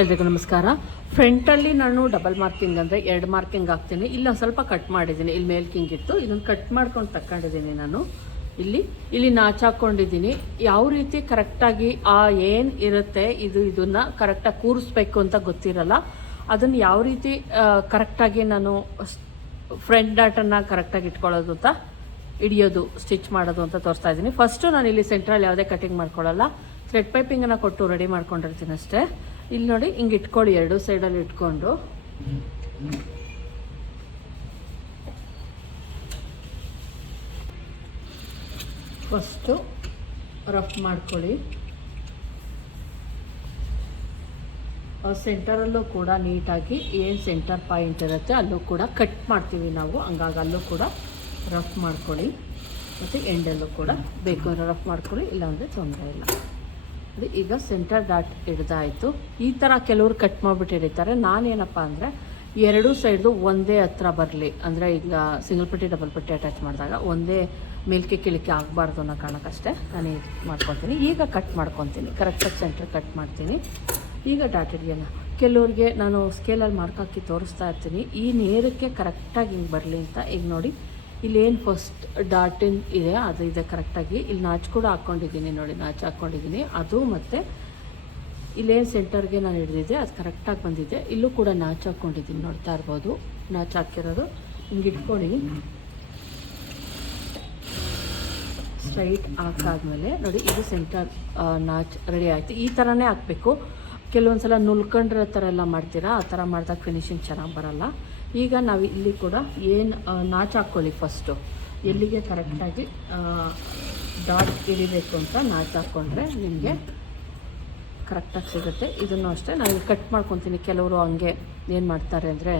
ಎಲ್ರಿಗೂ ನಮಸ್ಕಾರ. ಫ್ರಂಟಲ್ಲಿ ನಾನು ಡಬಲ್ ಮಾರ್ಕಿಂಗ್ ಅಂದರೆ 2 ಮಾರ್ಕಿಂಗ್ ಹಾಕ್ತೀನಿ. ಇಲ್ಲ ಸ್ವಲ್ಪ ಕಟ್ ಮಾಡಿದ್ದೀನಿ, ಇಲ್ಲಿ ಮೇಲ್ಕಿಂಗ್ ಇತ್ತು, ಇದನ್ನು ಕಟ್ ಮಾಡ್ಕೊಂಡು ತಗೊಂಡಿದ್ದೀನಿ ನಾನು. ಇಲ್ಲಿ ನಾಚ್ ಹಾಕ್ಕೊಂಡಿದ್ದೀನಿ. ಯಾವ ರೀತಿ ಕರೆಕ್ಟಾಗಿ ಏನು ಇರುತ್ತೆ ಇದನ್ನು ಕರೆಕ್ಟಾಗಿ ಕೂರಿಸ್ಬೇಕು ಅಂತ ಗೊತ್ತಿರಲ್ಲ. ಅದನ್ನು ಯಾವ ರೀತಿ ಕರೆಕ್ಟಾಗಿ ನಾನು ಫ್ರಂಟ್ ಡಾಟನ್ನು ಕರೆಕ್ಟಾಗಿ ಇಟ್ಕೊಳ್ಳೋದು ಅಂತ ಹಿಡಿಯೋದು, ಸ್ಟಿಚ್ ಮಾಡೋದು ಅಂತ ತೋರಿಸ್ತಾ ಇದ್ದೀನಿ. ಫಸ್ಟು ನಾನು ಇಲ್ಲಿ ಸೆಂಟ್ರಲ್ಲಿ ಯಾವುದೇ ಕಟಿಂಗ್ ಮಾಡ್ಕೊಳ್ಳಲ್ಲ, ಥ್ರೆಡ್ ಪೈಪಿಂಗನ್ನು ಕೊಟ್ಟು ರೆಡಿ ಮಾಡ್ಕೊಂಡಿರ್ತೀನಿ ಅಷ್ಟೇ. ಇಲ್ಲಿ ನೋಡಿ, ಹಿಂಗೆ ಇಟ್ಕೊಳ್ಳಿ, 2 ಸೈಡಲ್ಲಿ ಇಟ್ಕೊಂಡು ಫಸ್ಟು ರಫ್ ಮಾಡ್ಕೊಳ್ಳಿ. ಸೆಂಟರಲ್ಲೂ ಕೂಡ ನೀಟಾಗಿ ಏನು ಸೆಂಟರ್ ಪಾಯಿಂಟ್ ಇರುತ್ತೆ ಅಲ್ಲೂ ಕೂಡ ಕಟ್ ಮಾಡ್ತೀವಿ ನಾವು, ಹಂಗಾಗಿ ಅಲ್ಲೂ ಕೂಡ ರಫ್ ಮಾಡ್ಕೊಳ್ಳಿ. ಮತ್ತು ಎಂಡಲ್ಲೂ ಕೂಡ ಬೇಕು ಅಂದರೆ ರಫ್ ಮಾಡ್ಕೊಳ್ಳಿ, ಇಲ್ಲಾಂದರೆ ತೊಂದರೆ ಇಲ್ಲ. ಈಗ ಸೆಂಟರ್ ಡಾಟ್ ಹಿಡ್ದಾಯಿತು. ಈ ಥರ ಕೆಲವರು ಕಟ್ ಮಾಡಿಬಿಟ್ಟು ಹಿಡಿತಾರೆ. ನಾನೇನಪ್ಪ ಅಂದರೆ 2 ಸೈಡ್ದು ಒಂದೇ ಹತ್ರ ಬರಲಿ, ಅಂದರೆ ಈಗ ಸಿಂಗಲ್ ಪಟ್ಟಿ ಡಬಲ್ ಪಟ್ಟಿ ಅಟ್ಯಾಚ್ ಮಾಡಿದಾಗ ಒಂದೇ ಮೇಲ್ಕೆ ಕೆಳಕ್ಕೆ ಆಗಬಾರ್ದು ಅನ್ನೋ ಕಾರಣಕ್ಕಷ್ಟೇ ನಾನು ಇದು ಮಾಡ್ಕೊತೀನಿ. ಈಗ ಕಟ್ ಮಾಡ್ಕೊತೀನಿ, ಕರೆಕ್ಟಾಗಿ ಸೆಂಟರ್ ಕಟ್ ಮಾಡ್ತೀನಿ. ಈಗ ಡಾಟ್ ಹಿಡಿಯೋಣ. ಕೆಲವ್ರಿಗೆ ನಾನು ಸ್ಕೇಲಲ್ಲಿ ಮಾರ್ಕ್ ಹಾಕಿ ತೋರಿಸ್ತಾ ಇರ್ತೀನಿ, ಈ ನೇರಕ್ಕೆ ಕರೆಕ್ಟಾಗಿ ಹಿಂಗೆ ಬರಲಿ ಅಂತ. ಈಗ ನೋಡಿ, ಇಲ್ಲೇನು ಫಸ್ಟ್ ಡಾಟಿನ್ ಇದೆ ಅದು ಇದೆ ಕರೆಕ್ಟಾಗಿ. ಇಲ್ಲಿ ನಾಚ್ ಕೂಡ ಹಾಕ್ಕೊಂಡಿದ್ದೀನಿ ನೋಡಿ, ನಾಚ್ ಹಾಕ್ಕೊಂಡಿದ್ದೀನಿ ಅದು. ಮತ್ತು ಇಲ್ಲೇನು ಸೆಂಟರ್ಗೆ ನಾನು ಹಿಡಿದಿದ್ದೆ ಅದು ಕರೆಕ್ಟಾಗಿ ಬಂದಿದೆ. ಇಲ್ಲೂ ಕೂಡ ನಾಚ್ ಹಾಕ್ಕೊಂಡಿದ್ದೀನಿ, ನೋಡ್ತಾ ಇರ್ಬೋದು. ನಾಚ್ ಹಾಕಿರೋದು ಹಿಂಗೆ ಇಟ್ಕೊಳ್ಳಿ. ಸ್ಟ್ರೈಟ್ ಹಾಕಾದ್ಮೇಲೆ ನೋಡಿ, ಇದು ಸೆಂಟರ್ ನಾಚ್ ರೆಡಿ ಆಯಿತು. ಈ ಥರನೇ ಹಾಕಬೇಕು. ಕೆಲವೊಂದು ಸಲ ನುಲ್ಕೊಂಡ್ರೆ ಥರ ಎಲ್ಲ ಮಾಡ್ತೀರಾ, ಆ ಥರ ಮಾಡಿದಾಗ ಫಿನಿಶಿಂಗ್ ಚೆನ್ನಾಗಿ ಬರೋಲ್ಲ. ಈಗ ನಾವು ಇಲ್ಲಿ ಕೂಡ ಏನು ನಾಚ್ ಹಾಕ್ಕೊಳ್ಳಿ. ಫಸ್ಟು ಎಲ್ಲಿಗೆ ಕರೆಕ್ಟಾಗಿ ಡಾಟ್ ಹಿಡಿಬೇಕು ಅಂತ ನಾಚ್ ಹಾಕ್ಕೊಂಡ್ರೆ ನಿಮಗೆ ಕರೆಕ್ಟಾಗಿ ಸಿಗುತ್ತೆ. ಇದನ್ನು ಅಷ್ಟೇ ನಾನು ಕಟ್ ಮಾಡ್ಕೊತೀನಿ. ಕೆಲವರು ಹಂಗೆ ಏನು ಮಾಡ್ತಾರೆ ಅಂದರೆ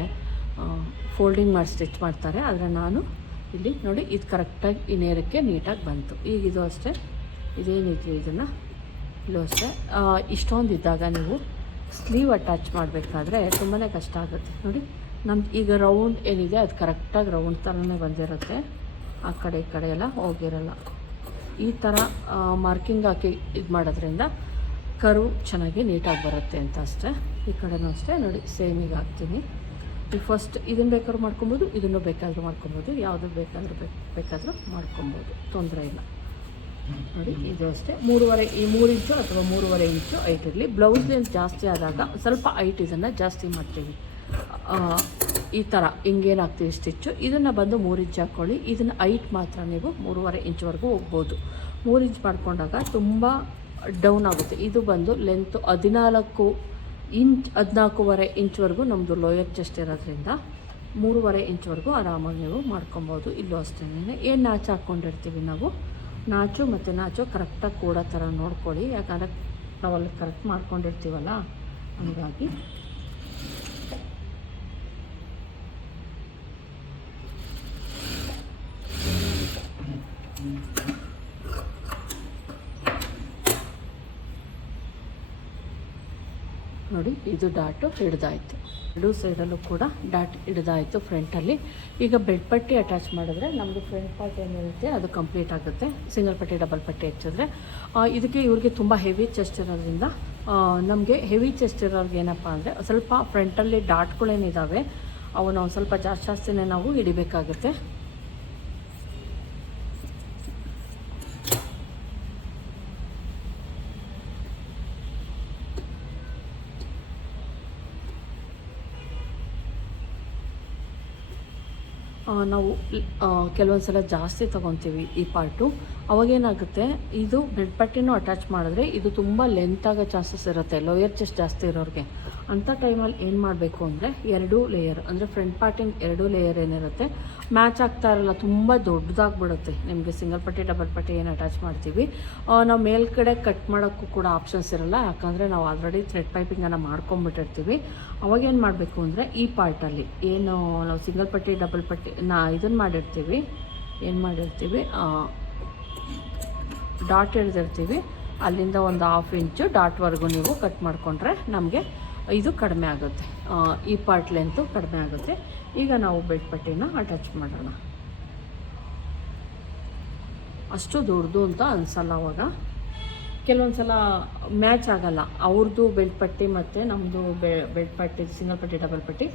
ಫೋಲ್ಡಿಂಗ್ ಮಾಡಿ ಸ್ಟಿಚ್ ಮಾಡ್ತಾರೆ, ಆದರೆ ನಾನು ಇಲ್ಲಿ ನೋಡಿ ಇದು ಕರೆಕ್ಟಾಗಿ ಈ ನೇರಕ್ಕೆ ನೀಟಾಗಿ ಬಂತು. ಈಗ ಇದು ಅಷ್ಟೇ, ಇದೇನಿದೆಯೋ ಇದನ್ನು ಇಲ್ಲೂ ಅಷ್ಟೇ. ಇಷ್ಟೊಂದು ಇದ್ದಾಗ ನೀವು ಸ್ಲೀವ್ ಅಟ್ಯಾಚ್ ಮಾಡಬೇಕಾದ್ರೆ ತುಂಬಾ ಕಷ್ಟ ಆಗುತ್ತೆ. ನೋಡಿ, ನಮ್ದು ಈಗ ರೌಂಡ್ ಏನಿದೆ ಅದು ಕರೆಕ್ಟಾಗಿ ರೌಂಡ್ ಥರನೇ ಬಂದಿರುತ್ತೆ, ಆ ಕಡೆ ಈ ಕಡೆ ಎಲ್ಲ ಹೋಗಿರಲ್ಲ. ಈ ಥರ ಮಾರ್ಕಿಂಗ್ ಹಾಕಿ ಇದು ಮಾಡೋದ್ರಿಂದ ಕರ್ವ್ ಚೆನ್ನಾಗಿ ನೀಟಾಗಿ ಬರುತ್ತೆ ಅಂತ ಅಷ್ಟೇ. ಈ ಕಡೆನೂ ಅಷ್ಟೇ ನೋಡಿ, ಸೇಮ್ ಈಗ ಹಾಕ್ತೀನಿ. ಈ ಫಸ್ಟ್ ಇದನ್ನು ಬೇಕಾದ್ರೂ ಮಾಡ್ಕೊಬೋದು, ಇದನ್ನು ಬೇಕಾದರೂ ಮಾಡ್ಕೊಬೋದು, ಯಾವುದು ಬೇಕಾದರೂ ಮಾಡ್ಕೊಬೋದು, ತೊಂದರೆ ಇಲ್ಲ. ನೋಡಿ, ಇದು ಅಷ್ಟೇ 3 ಇಂಚು ಅಥವಾ 3.5 ಇಂಚು ಹೈಟ್ ಇರಲಿ. ಬ್ಲೌಸ್ ಲೆಂತ್ ಜಾಸ್ತಿ ಆದಾಗ ಸ್ವಲ್ಪ ಹೈಟ್ ಇದನ್ನು ಜಾಸ್ತಿ ಮಾಡ್ತೀವಿ. ಈ ಥರ ಹಿಂಗೇನು ಹಾಕ್ತೀವಿ ಸ್ಟಿಚ್ಚು, ಇದನ್ನು ಬಂದು 3 ಇಂಚ್ ಹಾಕ್ಕೊಳ್ಳಿ. ಇದನ್ನು ಹೈಟ್ ಮಾತ್ರ ನೀವು 3.5 ಇಂಚ್ವರೆಗೂ ಹೋಗ್ಬೋದು. 3 ಇಂಚ್ ಮಾಡ್ಕೊಂಡಾಗ ತುಂಬ ಡೌನ್ ಆಗುತ್ತೆ. ಇದು ಬಂದು ಲೆಂತು 14 ಇಂಚ್ 14.5 ಇಂಚ್ವರೆಗೂ ನಮ್ಮದು ಲೋಯರ್ ಚೆಸ್ಟ್ ಇರೋದ್ರಿಂದ 3.5 ಇಂಚ್ವರೆಗೂ ಆರಾಮಾಗಿ ನೀವು ಮಾಡ್ಕೊಬೋದು. ಇಲ್ಲೂ ಅಷ್ಟೇ. ಏನು ನಾಚು ಹಾಕ್ಕೊಂಡಿರ್ತೀವಿ ನಾವು, ನಾಚು ಮತ್ತು ನಾಚು ಕರೆಕ್ಟಾಗಿ ಕೂಡೋ ಥರ ನೋಡ್ಕೊಳ್ಳಿ. ಯಾಕಂದರೆ ನಾವಲ್ಲಿ ಕರೆಕ್ಟ್ ಮಾಡ್ಕೊಂಡಿರ್ತೀವಲ್ಲ, ಹಂಗಾಗಿ ನೋಡಿ, ಇದು ಡಾಟು ಹಿಡ್ದಾಯಿತು. 2 ಸೈಡಲ್ಲೂ ಕೂಡ ಡಾಟ್ ಹಿಡ್ದಾಯಿತು ಫ್ರಂಟಲ್ಲಿ. ಈಗ ಬೆಡ್ ಪಟ್ಟಿ ಅಟ್ಯಾಚ್ ಮಾಡಿದ್ರೆ ನಮ್ಮದು ಫ್ರಂಟ್ ಪಾರ್ಟ್ ಏನಿರುತ್ತೆ ಅದು ಕಂಪ್ಲೀಟ್ ಆಗುತ್ತೆ. ಸಿಂಗಲ್ ಪಟ್ಟಿ ಡಬಲ್ ಪಟ್ಟಿ ಹಚ್ಚಿದ್ರೆ ಇದಕ್ಕೆ ಇವ್ರಿಗೆ ತುಂಬ ಹೆವಿ ಚೆಸ್ಟ್ ಇರೋದ್ರಿಂದ, ನಮಗೆ ಹೆವಿ ಚೆಸ್ಟ್ ಇರೋರ್ಗೆ ಏನಪ್ಪ ಅಂದರೆ ಸ್ವಲ್ಪ ಫ್ರಂಟಲ್ಲಿ ಡಾಟ್ಗಳೇನಿದ್ದಾವೆ ಅವು ನಾವು ಸ್ವಲ್ಪ ಜಾಸ್ತಿನೇ ನಾವು ಹಿಡಿಬೇಕಾಗುತ್ತೆ. ನಾವು ಕೆಲವೊಂದು ಸಲ ಜಾಸ್ತಿ ತೊಗೊತೀವಿ ಈ ಪಾರ್ಟು, ಅವಾಗೇನಾಗುತ್ತೆ, ಇದು ಬೆಡ್ ಪಟ್ಟಿನೂ ಅಟ್ಯಾಚ್ ಮಾಡಿದ್ರೆ ಇದು ತುಂಬ ಲೆಂತ್ ಆಗೋ ಚಾನ್ಸಸ್ ಇರುತ್ತೆ ಲೋಯರ್ ಚೆಸ್ಟ್ ಜಾಸ್ತಿ ಇರೋರಿಗೆ. ಅಂಥ ಟೈಮಲ್ಲಿ ಏನು ಮಾಡಬೇಕು ಅಂದರೆ 2 ಲೇಯರ್, ಅಂದರೆ ಫ್ರಂಟ್ ಪಾರ್ಟಿಂಗ್ 2 ಲೇಯರ್ ಏನಿರುತ್ತೆ ಮ್ಯಾಚ್ ಆಗ್ತಾ ಇರಲ್ಲ, ತುಂಬ ದೊಡ್ಡದಾಗ್ಬಿಡುತ್ತೆ ನಿಮಗೆ. ಸಿಂಗಲ್ ಪಟ್ಟಿ ಡಬಲ್ ಪಟ್ಟಿ ಏನು ಅಟ್ಯಾಚ್ ಮಾಡ್ತೀವಿ ನಾವು ಮೇಲ್ಗಡೆ ಕಟ್ ಮಾಡೋಕ್ಕೂ ಕೂಡ ಆಪ್ಷನ್ಸ್ ಇರಲ್ಲ, ಯಾಕಂದರೆ ನಾವು ಆಲ್ರೆಡಿ ಥ್ರೆಡ್ ಪೈಪಿಂಗನ್ನು ಮಾಡ್ಕೊಂಬಿಟ್ಟಿರ್ತೀವಿ. ಅವಾಗೇನು ಮಾಡಬೇಕು ಅಂದರೆ ಈ ಪಾರ್ಟಲ್ಲಿ ಏನು ನಾವು ಸಿಂಗಲ್ ಪಟ್ಟಿ ಡಬಲ್ ಪಟ್ಟಿ ಇದನ್ನು ಮಾಡಿರ್ತೀವಿ, ಏನು ಮಾಡಿರ್ತೀವಿ ಡಾಟ್ ಹಿಡ್ದಿರ್ತೀವಿ, ಅಲ್ಲಿಂದ ಒಂದು 1/2 ಇಂಚು ಡಾಟ್ವರೆಗೂ ನೀವು ಕಟ್ ಮಾಡಿಕೊಂಡ್ರೆ ನಮಗೆ ಇದು ಕಡಿಮೆ ಆಗುತ್ತೆ, ಈ ಪಾರ್ಟ್ ಲೆಂತು ಕಡಿಮೆ ಆಗುತ್ತೆ. ಈಗ ನಾವು ಬೆಡ್ ಪಟ್ಟಿನ ಅಟ್ಯಾಚ್ ಮಾಡೋಣ. ಅಷ್ಟು ದೊಡ್ಡದು ಅಂತ ಅನಿಸಲ್ಲ ಅವಾಗ. ಕೆಲವೊಂದು ಸಲ ಮ್ಯಾಚ್ ಆಗಲ್ಲ. ಅವ್ರದ್ದು ಬೆಲ್ಟ್ ಪಟ್ಟಿ ಮತ್ತು ನಮ್ಮದು ಬೆಲ್ಟ್ ಪಟ್ಟಿ, ಸಿಂಗಲ್ ಪಟ್ಟಿ, ಡಬಲ್ ಪಟ್ಟಿ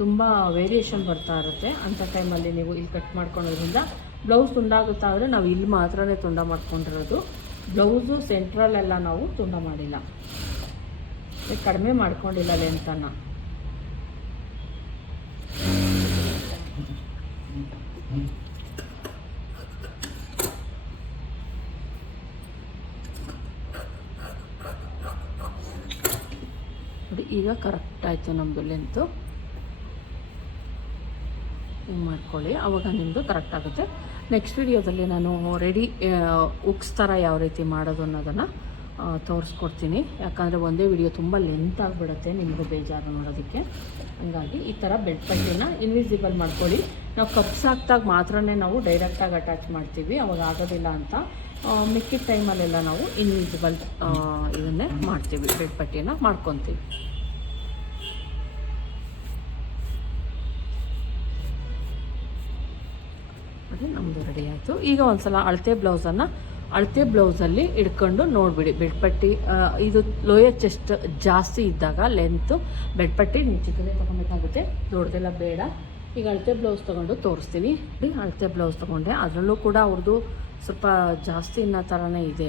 ತುಂಬ ವೇರಿಯೇಷನ್ ಬರ್ತಾ ಇರುತ್ತೆ. ಅಂಥ ಟೈಮಲ್ಲಿ ನೀವು ಇಲ್ಲಿ ಕಟ್ ಮಾಡ್ಕೊಳೋದ್ರಿಂದ ಬ್ಲೌಸ್ ತುಂಡಾಗುತ್ತಾ ಅಂದರೆ ನಾವು ಇಲ್ಲಿ ಮಾತ್ರನೇ ತುಂಡ ಮಾಡ್ಕೊಂಡಿರೋದು. ಬ್ಲೌಸು ಸೆಂಟ್ರಲ್ಲೆಲ್ಲ ನಾವು ತುಂಡ ಮಾಡಿಲ್ಲ, ಕಡಿಮೆ ಮಾಡ್ಕೊಂಡಿಲ್ಲ ಲೆಂತನ್ನು. ನೋಡಿ ಈಗ ಕರೆಕ್ಟ್ ಆಯಿತು ನಮ್ಮದು ಲೆಂತು. ಹಿಂಗೆ ಮಾಡ್ಕೊಳ್ಳಿ, ಆವಾಗ ನಿಮ್ಮದು ಕರೆಕ್ಟ್ ಆಗುತ್ತೆ. ನೆಕ್ಸ್ಟ್ ವಿಡಿಯೋದಲ್ಲಿ ನಾನು ರೆಡಿ ಉಕ್ಸ್ ಥರ ಯಾವ ರೀತಿ ಮಾಡೋದು ಅನ್ನೋದನ್ನು ತೋರಿಸ್ಕೊಡ್ತೀನಿ. ಯಾಕಂದರೆ ಒಂದೇ ವಿಡಿಯೋ ತುಂಬ ಲೆಂತ್ ಆಗಿಬಿಡುತ್ತೆ, ನಿಮಗೂ ಬೇಜಾರು ನೋಡೋದಕ್ಕೆ. ಹಂಗಾಗಿ ಈ ಥರ ಬೆಲ್ಟ್ ಪಟ್ಟಿನ ಇನ್ವಿಸಿಬಲ್ ಮಾಡ್ಕೊಳ್ಳಿ. ನಾವು ಕಪ್ಸ್ ಹಾಕ್ದಾಗ ಮಾತ್ರನೇ ನಾವು ಡೈರೆಕ್ಟಾಗಿ ಅಟ್ಯಾಚ್ ಮಾಡ್ತೀವಿ, ಅವಾಗ ಆಗೋದಿಲ್ಲ ಅಂತ. ಮಿಕ್ಕಿದ ಟೈಮಲ್ಲೆಲ್ಲ ನಾವು ಇನ್ವಿಸಿಬಲ್ ಇದನ್ನೇ ಮಾಡ್ತೀವಿ, ಬೆಲ್ಟ್ ಪಟ್ಟಿಯನ್ನು ಮಾಡ್ಕೊತೀವಿ. ಅದು ನಮ್ಮದು ರೆಡಿ ಆಯಿತು. ಈಗ ಒಂದು ಸಲ ಅಳತೆ ಬ್ಲೌಸಲ್ಲಿ ಇಟ್ಕೊಂಡು ನೋಡಿಬಿಡಿ. ಬೆಲ್ಟ್ ಪಟ್ಟಿ ಇದು ಲೋಯರ್ ಚೆಸ್ಟ್ ಜಾಸ್ತಿ ಇದ್ದಾಗ ಲೆಂತು ಬೆಲ್ಟ್ ಪಟ್ಟಿ ನೀವು ಚಿಕ್ಕದೇ ತೊಗೊಬೇಕಾಗುತ್ತೆ, ದೊಡ್ಡದೆಲ್ಲ ಬೇಡ. ಈಗ ಅಳತೆ ಬ್ಲೌಸ್ ತೊಗೊಂಡು ತೋರಿಸ್ತೀನಿ. ಅಳತೆ ಬ್ಲೌಸ್ ತೊಗೊಂಡೆ, ಅದರಲ್ಲೂ ಕೂಡ ಅವ್ರದ್ದು ಸ್ವಲ್ಪ ಜಾಸ್ತಿ ಇನ್ನೋ ಥರನೇ ಇದೆ.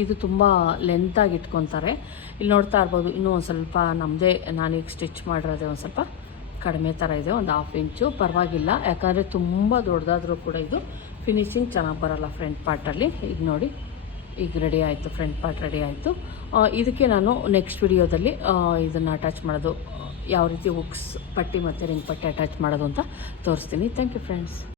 ಇದು ತುಂಬ ಲೆಂತಾಗಿ ಇಟ್ಕೊತಾರೆ. ಇಲ್ಲಿ ನೋಡ್ತಾ ಇರ್ಬೋದು, ಇನ್ನೂ ಒಂದು ಸ್ವಲ್ಪ ನಮ್ಮದೇ ನಾನೀಗ ಸ್ಟಿಚ್ ಮಾಡಿರೋದೇ ಒಂದು ಸ್ವಲ್ಪ ಕಡಿಮೆ ಥರ ಇದೆ, ಒಂದು 1/2 ಇಂಚು. ಪರವಾಗಿಲ್ಲ, ಯಾಕಂದರೆ ತುಂಬ ದೊಡ್ಡದಾದರೂ ಕೂಡ ಇದು ಫಿನಿಶಿಂಗ್ ಚೆನ್ನಾಗಿ ಬರೋಲ್ಲ ಫ್ರಂಟ್ ಪಾರ್ಟಲ್ಲಿ. ಈಗ ನೋಡಿ, ಈಗ ರೆಡಿ ಆಯಿತು, ಫ್ರಂಟ್ ಪಾರ್ಟ್ ರೆಡಿ ಆಯಿತು. ಇದಕ್ಕೆ ನಾನು ನೆಕ್ಸ್ಟ್ ವಿಡಿಯೋದಲ್ಲಿ ಇದನ್ನು ಅಟ್ಯಾಚ್ ಮಾಡೋದು, ಯಾವ ರೀತಿ ಹುಕ್ಸ್ ಪಟ್ಟಿ ಮತ್ತು ರಿಂಗ್ ಪಟ್ಟಿ ಅಟ್ಯಾಚ್ ಮಾಡೋದು ಅಂತ ತೋರಿಸ್ತೀನಿ. Thank you friends.